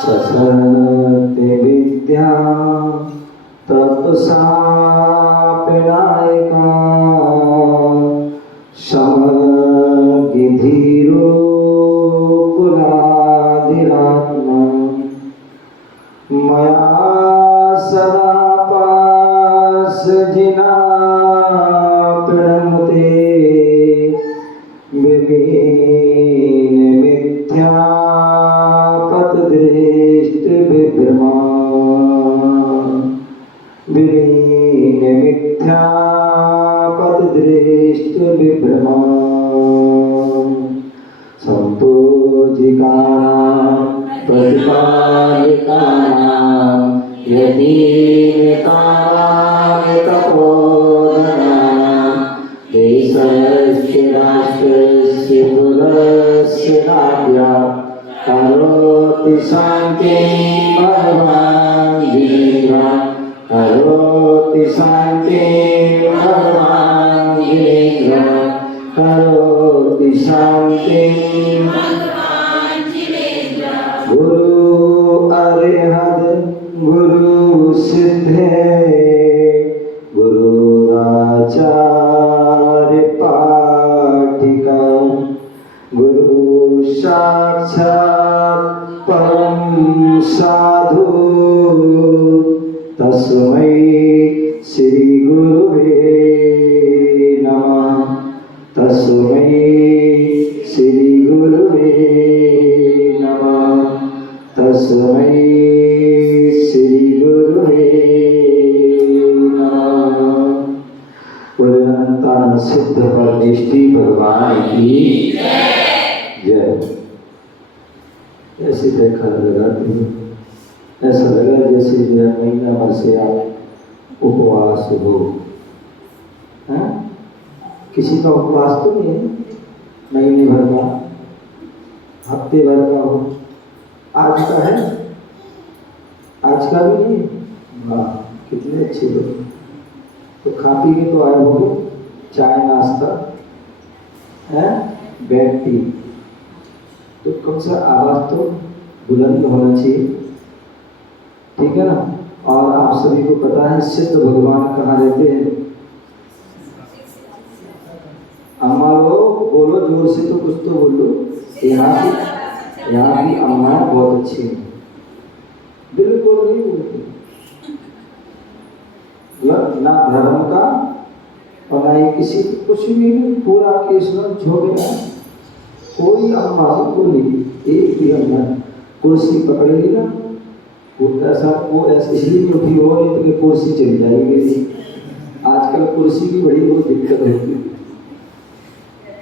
ससते विद्या तपसा पिनायका समगिधीरो कुलादिरात्मा मया सदा पासजिना प्रणमते विलीन मिथ्या पतदृष्ट विभ्रमा विलीन मिथ्या पतदृष्ट विभ्रमा संपूजिकानां प्रतिपालिकानां यतीतां तपोधनां देशस्य राष्ट्रस्य कुलस्य राज्ञा करोति शान्तिं भगवान् जिनेन्द्रः करोति शान्तिं भगवान् जिनेन्द्रः करोति शान्तिं गुरु अरिहत गुरु सिद्धे गुरुराचार्य पाठिका गुरु साक्षात् परम साधु तस्मै श्री गुरुवे नमः तस्मै श्री गुरुवे नमः तस्मै श्री गुरुवे नमः। अनंतान सिद्ध परमेष्टि भगवान की जय। ऐसे देखा लगा ऐसा लगा जैसे जो महीना भर से आप उपवास हो। हैं? किसी का उपवास तो नहीं है, महीने भर का हफ्ते भर का हो। आज का है, आज का भी नहीं। वाह कितने अच्छे लोग। तो खा पी के तो आए होंगे, चाय नाश्ता है, बैठ टी, तो कम से आवाज तो बुलंद होना चाहिए, ठीक है ना। और आप सभी को पता है सिद्ध भगवान कहाँ रहते हैं। अम्मा लोग बोलो जोर से, तो कुछ तो बोलो। यहाँ की अम्मा बहुत अच्छी है, बिल्कुल नहीं बोलती, ना धर्म का और ना ही किसी कुछ भी नहीं, पूरा केस में झो गया। कोई अम्मा बोली, एक भी अम्मा कुर्सी पकड़ेगी ना, वो ऐसा इसलिए नहीं उठी हो, नहीं तो कुर्सी चली जाएगी। आजकल कुर्सी की बड़ी बहुत दिक्कत होती है।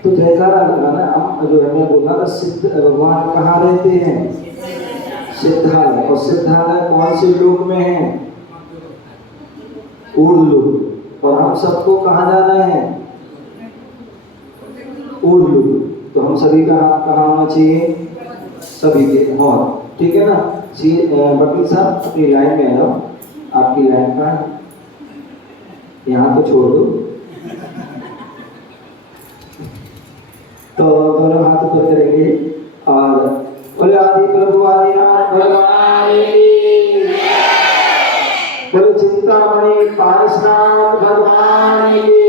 तो जयकारा लगाना। जो है मैं बोला था सिद्ध भगवान कहाँ रहते हैं, सिद्धालय। और सिद्धालय कौन से लोक में है, ऊर्ध्वलोक। और हम सबको कहाँ जाना है, ऊर्ध्वलोक। तो हम सभी का हाथ कहाँ होना चाहिए, सभी के। और ठीक है ना। वकील साहब अपनी लाइन में आ जाओ। आपकी लाइन का यहाँ तो छोड़ दो। तो दोनों हाथ ऊपर करेंगे और बोले आदि प्रभु आदिनाथ भगवान की, बोले चिंतामणि पारसनाथ भगवान की,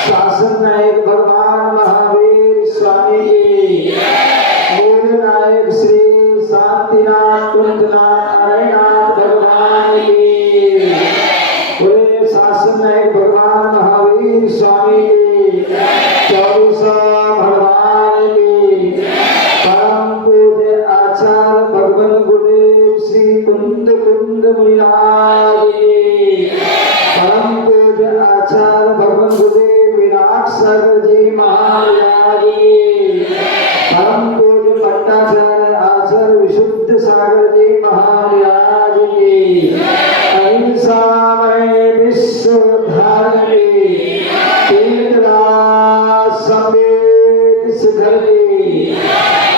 शासन नायक भगवान महावीर स्वामी की, मूल नायक श्री शांतिनाथ कुंजनाथ नारायणनाथ भगवान की, बोले शासन नायक भगवान महावीर स्वामी की, 24 भगवान की, परम पूज्य आचार्य भगवान गुरुदेव श्री कुंद मुनिराज की, परम पूज्य आचार्य भगवान गुरुदेव विराट सागर जी महाराज की, परम पूज्य भट्टाचार्य आचार्य विशुद्ध सागर जी महाराज की, अहिंसामय विश्व धारणी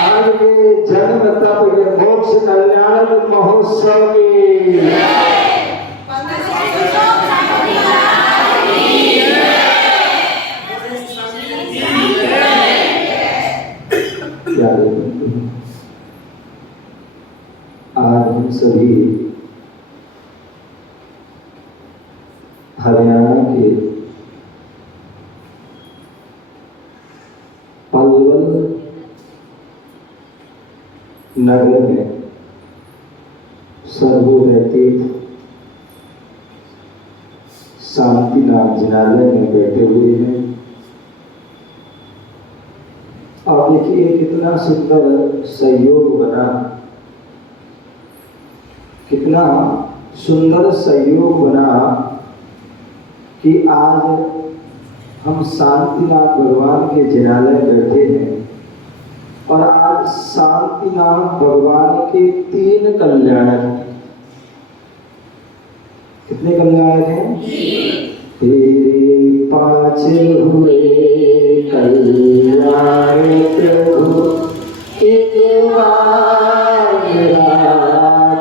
आज के जन्म तप मोक्ष कल्याण महोत्सव की प्यारे बंधु, आज हम सभी हरियाणा के पलवल नगर में सर्वोदयतीर्थ शांतिनाथ जिनालय में बैठे हुए हैं। और देखिए कितना सुंदर सहयोग बना, कितना सुंदर सहयोग बना कि आज हम शांतिनाथ भगवान के जिनालय बैठे हैं। और आज शांतिनाथ भगवान के 3 कल्याणक हैं। कितने कल्याणक हैं? तेरे 5 हुए कल्याण प्रभु, एक बार मेरा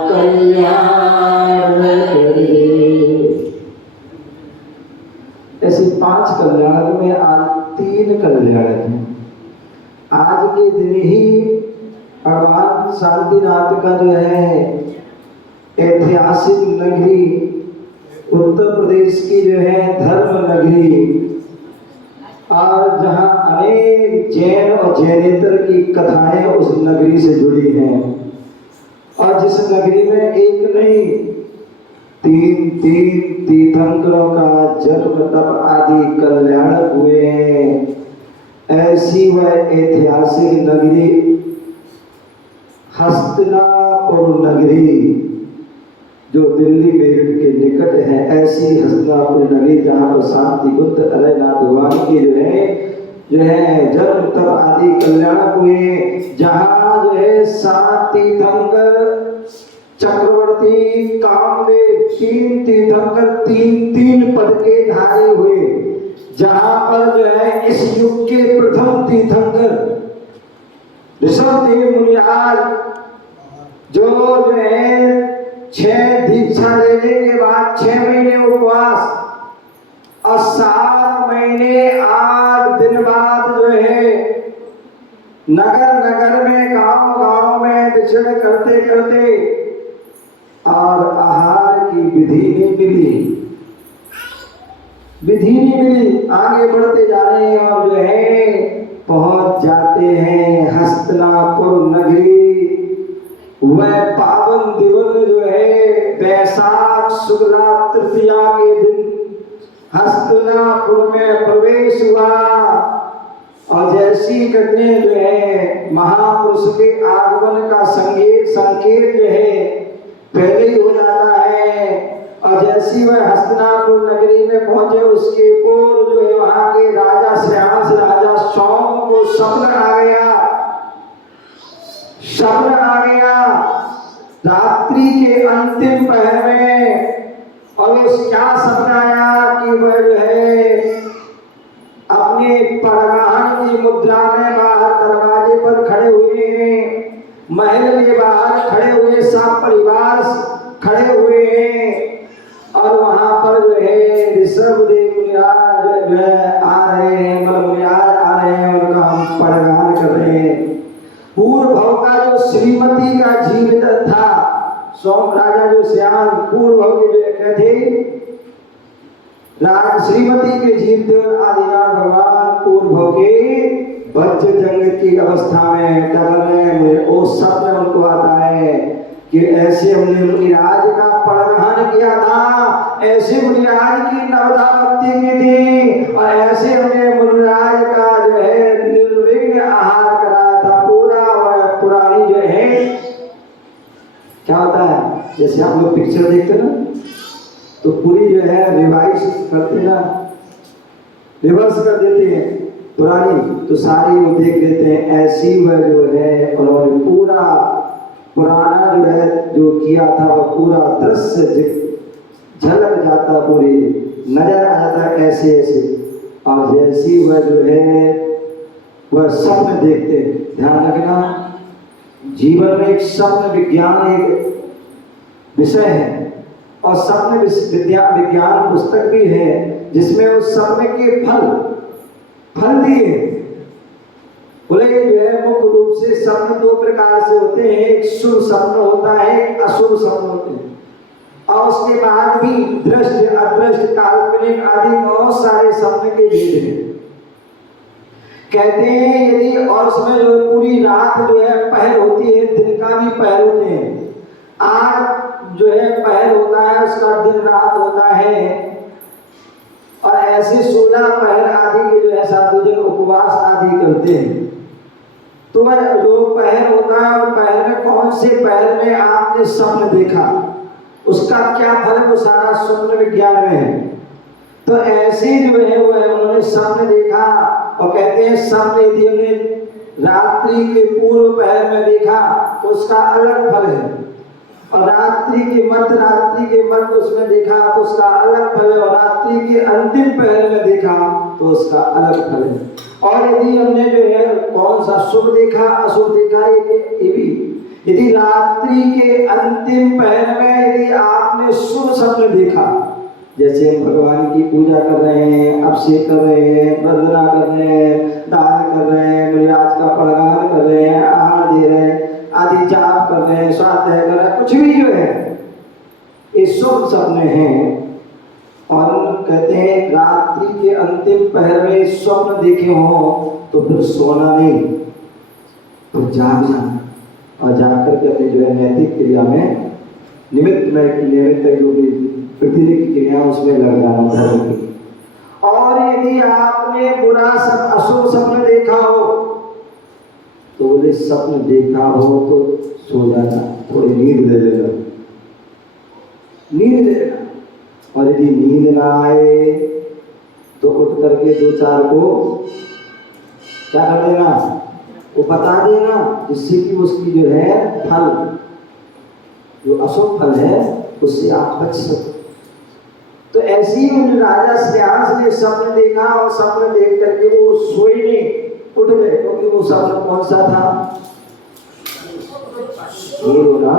कल्याण करे। ऐसे 5 कल्याणक में आज 3 कल्याणक हैं। आज के दिन ही भगवान शांतिनाथ का जो है ऐतिहासिक नगरी, उत्तर प्रदेश की जो है धर्म नगरी, और जहां अनेक जैन और जैनेतर की कथाएं उस नगरी से जुड़ी हैं। और जिस नगरी में एक नहीं 3 तीर्थंकरों का जन्म तप आदि कल्याण हुए हैं, ऐसी वह ऐतिहासिक नगरी हस्तिनापुर नगरी जो दिल्ली मेरठ के निकट है। ऐसी हस्तिनापुर नगरी जहाँ पर शांति कुंज अरयनाथ भगवान की जो है जन्म तप आदि कल्याण हुए, जहाँ जो है 7 तीर्थंकर चक्रवर्ती कामदेव 3 तीर्थंकर 3 पद के धारी हुए, जहाँ पर जो है इस युग के प्रथम तीर्थंकर ऋषभदेव मुनियार जो है 6 दीक्षा लेने के बाद 6 महीने उपवास और 7 महीने 8 दिन बाद जो है नगर में गांव में विचरण करते करते और आहार की विधि नहीं मिली, आगे बढ़ते जा रहे हैं और जो है पहुंच जाते हैं हस्तिनापुर नगरी। वह पावन दिवस जो है वैशाख शुक्ला तृतीया के दिन हस्तिनापुर में प्रवेश हुआ। और जैसी घटने जो है महापुरुष के आगमन का संकेत जो है पहले ही हो जाता है। और जैसी वह हस्तिनापुर नगरी में पहुंचे उसके पूर्व जो है वहां के राजा श्रेयांश राजा सौम को सपना आ गया रात्रि के अंतिम पहर में। और उस क्या सपना आया कि वह जो है अपने परगाहन की मुद्रा में बाहर दरवाजे पर खड़े हुए हैं, महल के बाहर खड़े हुए सब परिवार खड़े हुए हैं। और वहां पर जो है ऋषभदेव मुनिराज जो है आ रहे हैं, मुनिराज आ रहे हैं, उनका हम परगाहन कर रहे हैं। पूर्व भव का जो श्रीमती का जीवित था सोम राजा जो श्याम पूर्व भव के जो थे राज श्रीमती के जीवदेव आदिनाथ भगवान पूर्व भव के वज्र जंग की अवस्था में क्या कर रहे हैं, वो सब में उनको आता है कि ऐसे हमने मुनिराज का परगाहन किया था, ऐसे मुनिराज की नवदा भक्ति की थी, और ऐसे हमने मुनिराज का जो है निर्विघ्न आहार कराया था। पूरा वह पुरानी जो है क्या होता है, जैसे आप लोग पिक्चर देखते ना तो पूरी जो है रिवाइज करते ना, रिवर्स कर देते हैं पुरानी, तो सारी वो देख लेते हैं। ऐसी वह जो है उन्होंने पूरा पुराना जो है जो किया था वह पूरा दृश्य झलक जाता, पूरी नजर आ जाता ऐसे। और जैसी वह जो है वह स्वप्न देखते, ध्यान रखना जीवन में एक स्वप्न विज्ञान एक विषय है और स्वप्न विज्ञान पुस्तक भी है जिसमें उस स्वप्न के फल दिए। बोले जो है मुख्य रूप से सपने दो प्रकार से होते हैं, एक शुभ सपन होता है, एक अशुभ सपन होते हैं। और उसके बाद भी दृष्ट अदृष्ट काल्पनिक आदि बहुत सारे सपने के भेद हैं। कहते हैं यदि और उसमें जो पूरी रात जो है पहर होती है, दिन का भी पहर होते हैं। आज जो है पहर होता है, उसका दिन रात होता है। और ऐसे 16 पहर आदि के जो है साधु जन उपवास आदि करते हैं। तो वह जो पहर होता है और पहर में कौन से पहर में आपने स्वप्न देखा, उसका क्या फल है, वो सारा स्वप्न विज्ञान में है। तो ऐसे जो है वो है उन्होंने स्वप्न देखा और कहते हैं स्वप्न यदि हमने रात्रि के पूर्व पहर में देखा तो उसका अलग फल है, और रात्रि के मध्य उसमें देखा तो उसका अलग फल है, और रात्रि के अंतिम पहर में देखा तो उसका अलग फल है। और यदि हमने जो है कौन सा शुभ देखा अशुभ देखा, ये भी यदि रात्रि के अंतिम पहर में यदि आपने शुभ स्वप्न देखा, जैसे हम भगवान की पूजा कर रहे हैं, अभिषेक कर रहे हैं, वंदना कर रहे हैं, दान कर रहे हैं, मृयाज का प्रदान कर रहे हैं, आहार दे रहे हैं, आदि जाप कर रहे हैं, स्वाध्याय कर रहे हैं, कुछ भी जो है ये शुभ सपने हैं। और कहते हैं रात्रि के अंतिम पहर में स्वप्न देखे हो तो फिर सोना नहीं, तो जाग जाना और जाग करके अपनी जो है नैतिक क्रिया में निमित्त जो भी पृथ्वी की क्रिया उसमें लग जाना। और यदि आपने बुरा सब अशुभ सपन देखा हो तो बोले सपन देखा हो तो सो जाना, थोड़ी नींद ले लेना, नींद ले लेना। और यदि नींद ना आए तो उठ करके दो चार को क्या कर देना, वो बता देना, जिससे कि उसकी जो है फल जो अशुभ फल है उससे आप बच सको। तो ऐसे ही उन राजा श्रेयांस ने स्वप्न देखा और स्वप्न देख करके वो सोए नहीं, उठ गए, क्योंकि वो स्वप्न कौन सा था, ये ना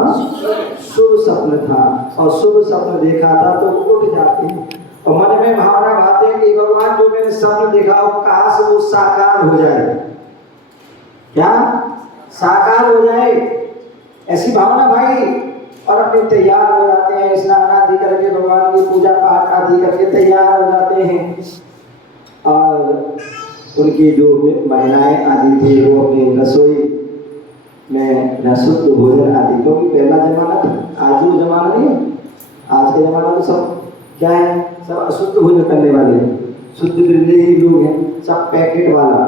शुभ स्वप्न था, और शुभ स्वप्न देखा था तो उठ जाते हैं और मन में भावना भाते हैं कि भगवान जो मैंने स्वप्न देखा हो काश वो साकार हो जाए, क्या साकार हो जाए, ऐसी भावना भाई। और अपने तैयार हो जाते हैं, स्नान आदि करके भगवान की पूजा पाठ आदि करके तैयार हो जाते हैं। और उनकी जो महिलाएं आदि थी वो अपनी रसोई में शुद्ध भोजन आदि, क्योंकि पहला जमाना था, आज वो जमाना नहीं है। आज के जमाना में सब क्या है, सब अशुद्ध भोजन करने वाले हैं, शुद्ध निर्दयी लोग हैं, सब पैकेट वाला,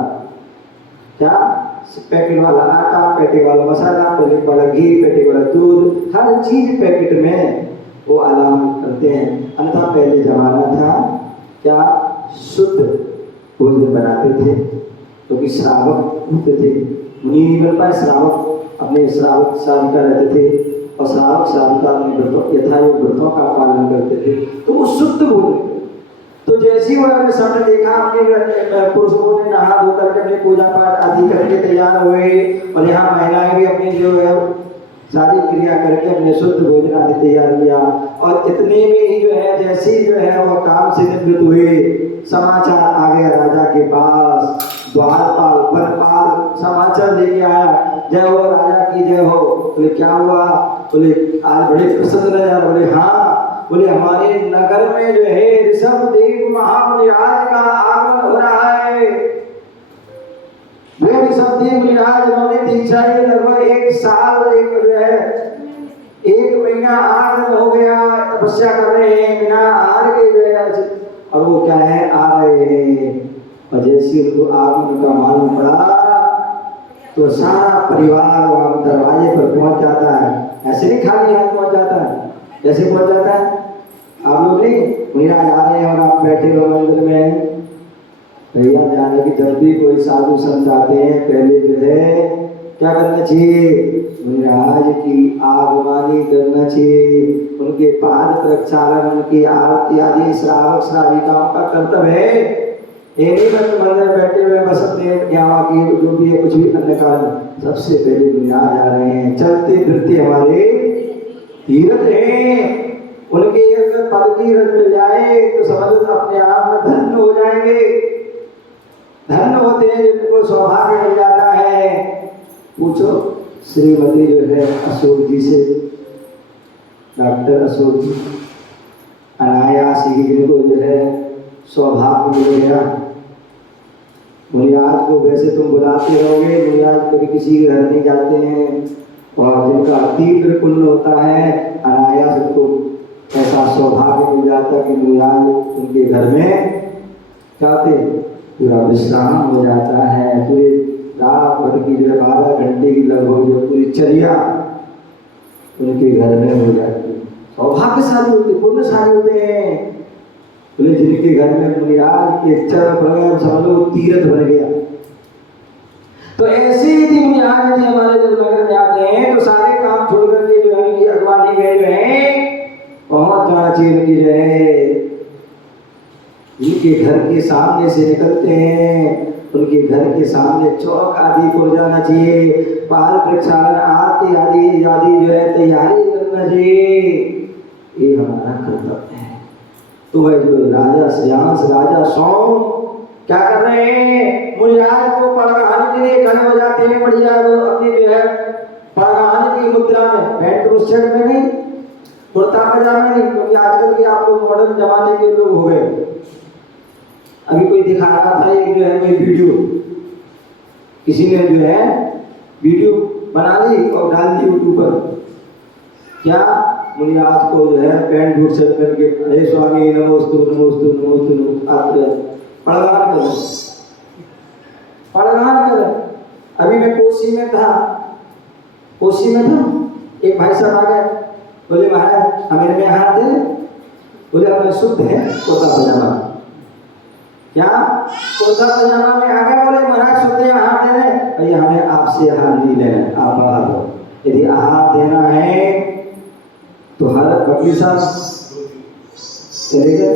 क्या पैकेट वाला आटा, पैकेट वाला मसाला, पैकेट वाला घी, पैकेट वाला दूध, हर चीज पैकेट में वो आराम करते हैं। अन्यथा पहले जमाना था क्या शुद्ध भोजन बनाते थे, क्योंकि श्रावक होते थे, मुनि नहीं बन पाए, श्रावक अपने श्रावक श्राविका रहते थे और श्रावक श्राविका अपने व्रतों यथायोग व्रतों का पालन करते थे, तो वो शुद्ध भोजन। तो जैसे ही उन्होंने स्वप्न देखा, अपने पुरुषों ने नहा धो करके अपनी पूजा पाठ आदि करके तैयार हुए, और यहाँ महिलाएं भी अपनी जो है सारी क्रिया करके अपने शुद्ध भोजन आदि तैयार किया। और इतने में ही जो है जैसे ही जो है वह काम से निवृत्त हुए, समाचार आ गया राजा के पास, द्वारपाल वनपाल समाचार लेके आया, जय हो राजा की जय हो। बोले क्या हुआ, बोले आज बड़े प्रसन्न रहे, बोले हाँ, बोले हमारे नगर में जो है ऋषभ देव महामुनिराज का आगमन हो रहा है। वो ऋषभ देव मुनिराज उन्होंने दीक्षा ये लगभग 1 साल एक जो है 1 महीना आगमन हो गया, तपस्या कर रहे हैं बिना आहार के जो है, और वो क्या है आ रहे हैं। और जैसे उनको आगमन का मालूम पड़ा तो सारा परिवार वहां दरवाजे पर पहुंच जाता है, ऐसे नहीं खाली हाथ पहुंच जाता है, कैसे पहुंच जाता है, आप लोग नहीं मुनिराज आ रहे हैं और आप बैठे हो मंदिर में। भैया जाने की जब भी कोई साधु संत आते हैं पहले जो है क्या करना चाहिए, मुनिराज की आगवानी करना चाहिए, उनके पाद प्रक्षालन, उनकी आरती आदि श्रावक श्राविकाओं का कर्तव्य है। ये नहीं बस मंदिर बैठे हुए बस अपने यहाँ की जो भी है कुछ भी अन्य कारण, सबसे पहले मुनिराज आ रहे हैं, चलते फिरते हमारे तीर्थ हैं, उनके पद की रज मिल जाए तो समझो अपने आप में धन्य हो जाएंगे। धन्य होते हैं जिनको सौभाग्य मिल जाता पूछो श्रीमती जो है अशोक जी से, डॉक्टर अशोक जी, अनायास ही जिनको जो है सौभाग्य मिल गया। मुनियाज को वैसे तुम बुलाते रहोगे, मुनियाज कभी किसी के घर नहीं जाते हैं, और जिनका तीव्र पुण्य होता है अनायास उनको ऐसा सौभाग्य मिल जाता है कि मुनियाज उनके घर में जाते पूरा विश्राम हो जाता है। पूरे रात भर की जो 12 घंटे की लगभग जो पूरी चर्या उनके घर में हो जाती है। सौभाग्यशाली होते, पुण्यशाली होते हैं बोले जिनके घर में मुनिराज के चरण पड़ गए, समझ लो तीर्थ बन गया। तो ऐसे ही मुनिराज यदि हमारे जब नगर में आते हैं तो सारे काम छोड़ करके जो है कि अगवानी में जो है पहुंच जाना चाहिए कि जो है जिनके घर के सामने से निकलते हैं उनके घर के सामने चौक आदि को जाना चाहिए, पाल प्रक्षालन आरती आदि आदि जो है तैयारी करना चाहिए। ये हमारा कर्तव्य है। तो वह जो राजा श्रेयांश राजा सोम क्या कर रहे हैं, मुनिराज को पड़गाने के लिए खड़े हो जाते हैं। बढ़िया अपनी जो है पड़गाने की मुद्रा में, पैंट को शर्ट में नहीं, कुर्ता पजामा नहीं, क्योंकि आजकल के आप लोग मॉडर्न जमाने के लोग हो गए। अभी कोई दिखा रहा था एक जो है कोई वीडियो, किसी ने जो है वीडियो बना ली और डाल दी यूट्यूब पर। क्या मुनिराज को जो है पैंट बूट शर्ट पहन के अरे स्वामी नमोस्तु नमोस्तु नमोस्तु पड़गान कर पड़गान कर। अभी मैं कोसी में था, एक भाई साहब आ गए, बोले महाराज हमें में हाथ दे, बोले हमें शुद्ध है कुर्ता पजामा। क्या कुर्ता पजामा में आ गए, बोले महाराज शुद्ध है हाथ दे रहे, भैया हमें आपसे हाथ नहीं लेना, आप बढ़ा दो। यदि हाथ देना है तो हर वकील साहब चले गए,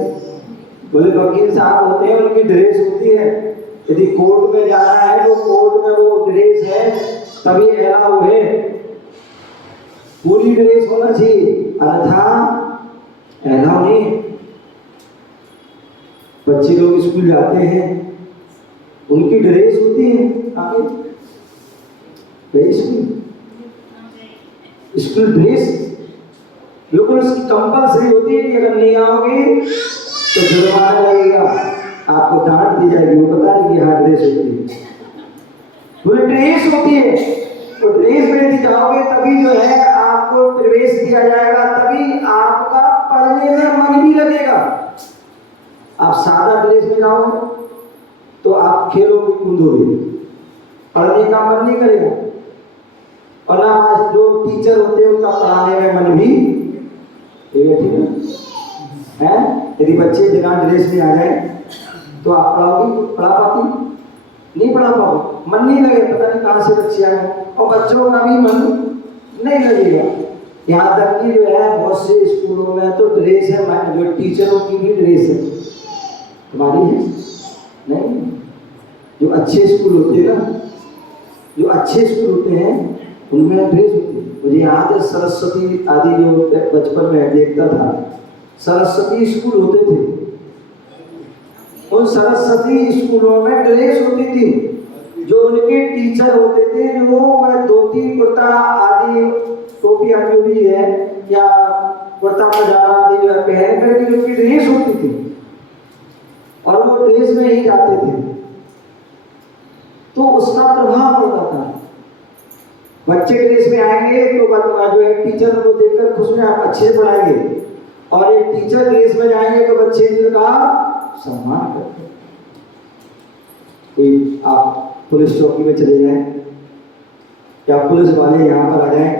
बोले वकील साहब होते हैं उनकी ड्रेस होती है, यदि कोर्ट में जाना है तो कोर्ट में वो ड्रेस है तभी अलाउ है, पूरी ड्रेस होना चाहिए, अन्यथा अलाउ नहीं। बच्चे लोग स्कूल जाते हैं उनकी ड्रेस होती है, आगे स्कूल ड्रेस बिल्कुल उसकी कंपल्सरी होती है कि अगर नहीं आओगे तो जुर्माना लगेगा, आपको डांट दी जाएगी। वो पता नहीं कि हाँ ड्रेस होती है, बोले ड्रेस होती है, तो ड्रेस में यदि जाओगे तभी जो है आपको प्रवेश दिया जाएगा, तभी आपका पढ़ने में मन भी लगेगा। आप सादा ड्रेस में जाओगे तो आप खेलोगे कूदोगे, पढ़ने का मन नहीं करेगा, और ना आज जो टीचर होते हैं उनका पढ़ाने में मन भी ठीक है। यदि बच्चे बिना ड्रेस में आ जाए तो आप पढ़ाओगे, पढ़ा पाती नहीं, पढ़ा पाओगे, मन नहीं लगे, पता नहीं कहाँ से बच्चे आ गए, और बच्चों का भी मन नहीं लगेगा। यहाँ तक कि जो है बहुत से स्कूलों में तो ड्रेस है, जो टीचरों की भी ड्रेस है, तुम्हारी है नहीं। जो अच्छे स्कूल होते हैं ना, जो अच्छे स्कूल होते हैं उनमें ड्रेस होती है। मुझे याद है सरस्वती आदि जो बचपन में देखता था, सरस्वती स्कूल होते थे, उन सरस्वती स्कूलों में ड्रेस होती थी। जो उनके टीचर होते थे वो धोती कुर्ता आदि टोपी आदि भी है या कुर्ता पजामा आदि जो है पहन करके उनकी ड्रेस होती थी और वो ड्रेस में ही जाते थे, तो उसका प्रभाव पड़ता था। बच्चे ड्रेस में आएंगे तो जो है टीचर को देखकर खुश में आप अच्छे से पढ़ाएंगे, और एक टीचर ड्रेस में जाएंगे तो बच्चे जिनका सम्मान करते। कोई आप पुलिस चौकी में चले जाएं या पुलिस वाले यहाँ पर आ जाएं,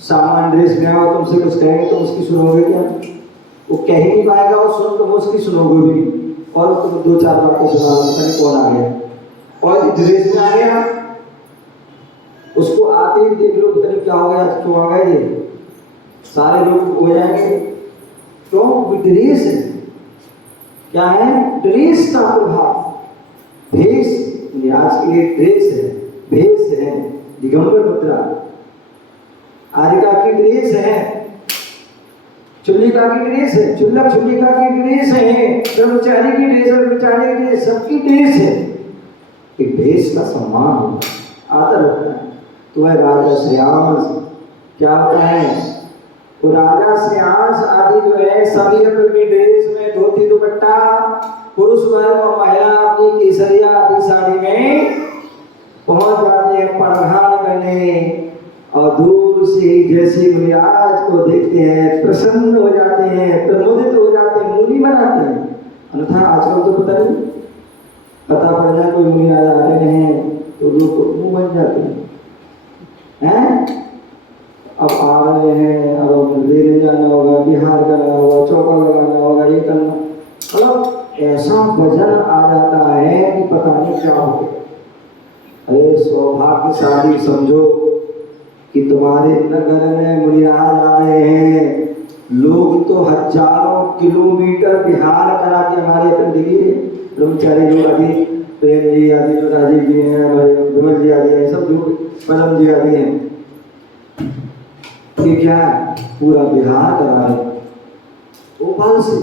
सामान ड्रेस में आओ, तुमसे कुछ कहेंगे तो उसकी सुनोगे क्या? वो कह ही नहीं पाएगा, और सुन तो उसकी सुनोगे भी, और तुम दो चार बातें सुना, पता नहीं कौन आ गया, और ड्रेस में आ गया उसको आते ही देख लो पता नहीं क्या हो गया, क्यों आ गए ये, सारे लोग हो जाएंगे। क्यों? ड्रेस है, क्या है? ड्रेस का प्रभाव। भेष आज के लिए ड्रेस है, भेष है, दिगंबर मुद्रा आदिका की ड्रेस है, चुल्लिका की ड्रेस है, चुल्लक चुल्लिका की ड्रेस है, कर्मचारी की ड्रेस है, कर्मचारी की ड्रेस, सबकी ड्रेस है। एक भेष का सम्मान होगा। आदर होता है। तो वह राजा श्रेयांश क्या होता है, तो राजा श्रेयांश आदि जो है सभी अपनी ड्रेस में धोती दुपट्टा, पुरुष वर्ग और महिला अपनी केसरिया आदि साड़ी में पहुंच जाते हैं प्रधान करने, और दूर से जैसे मुनिराज को देखते हैं प्रसन्न हो जाते हैं, प्रमोदित हो जाते हैं, मुनि बनाते हैं। अन्यथा आजकल तो पता नहीं, पता पड़ जाए कोई मुनिराज आ रहे हैं तो लोग मुंह बन जाते हैं। अब आ रहे हैं, अब लेने जाना होगा, बिहार करना होगा, चौका लगाना होगा, ये करना, मतलब ऐसा वजन आ जाता है कि पता नहीं क्या हो गया। अरे सौभाग्यशाली समझो कि तुम्हारे नगर में मुनिराज आ रहे हैं। लोग तो हजारों किलोमीटर बिहार करा के हमारे पर देखिए ब्रह्मचारी लोग आदि, प्रेम जी आदि, जो राजीव जी हैं, हमारे विमल जी आदि हैं, सब जो परम जी आदि हैं, ये क्या है, पूरा बिहार करा रहे। भोपाल से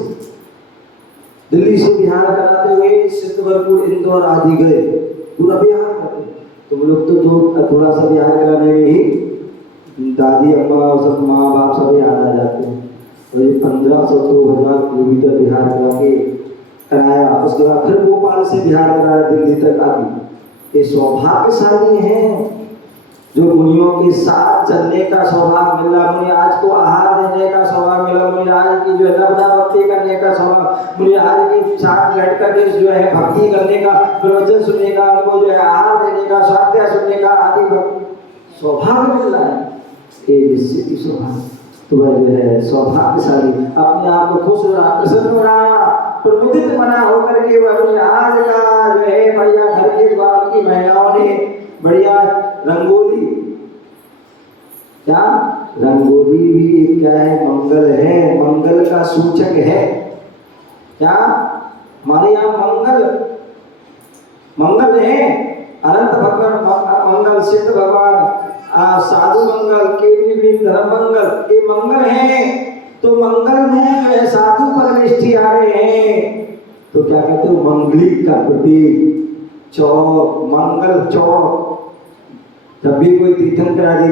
दिल्ली से बिहार कराते हुए सिद्धवरपुर इंदौर आदि गए, पूरा बिहार करते। तुम लोग तो थोड़ा सा बिहार कराने में ही दादी अम्मा और सब माँ बाप सब याद आ जाते हैं। तो ये 1500 से 2000 किलोमीटर बिहार करा के कराया, उसके बाद फिर भोपाल से बिहार कराया दिल्ली तक आदि। ये सौभाग्यशाली हैं जो मुनियों के साथ चलने का सौभाग्य मिला, मुनिराज को आहार देने का सौभाग्य मिला, मुनिराज की जो है नवना भक्ति करने का सौभाग्य, मुनिराज के साथ बैठ कर जो है भक्ति करने का, प्रवचन सुनने का, उनको जो है आहार देने का, स्वाध्याय सुनने का आदि सौभाग्य मिल रहा है। ये निश्चित ही सौभाग्य, तो वह जो है सौभाग्यशाली अपने आप को खुश हो रहा, प्रसन्न हो रहा, प्रमुदित मना होकर के वह मुनिराज का जो है बढ़िया घर के द्वार की महिलाओं ने बढ़िया रंगोली, क्या रंगोली भी क्या है, मंगल है, मंगल का सूचक है। क्या हमारे यहाँ मंगल है, अनंत भगवान मंगल, सिद्ध भगवान, साधु मंगल, केवली धर्म मंगल, ये मंगल है। तो मंगल रूप जो है साधु परमेष्ठी आ रहे हैं, तो क्या कहते हो, मंगलिक का प्रतीक चौक, मंगल चौक। जब भी कोई तीर्थंकर आदि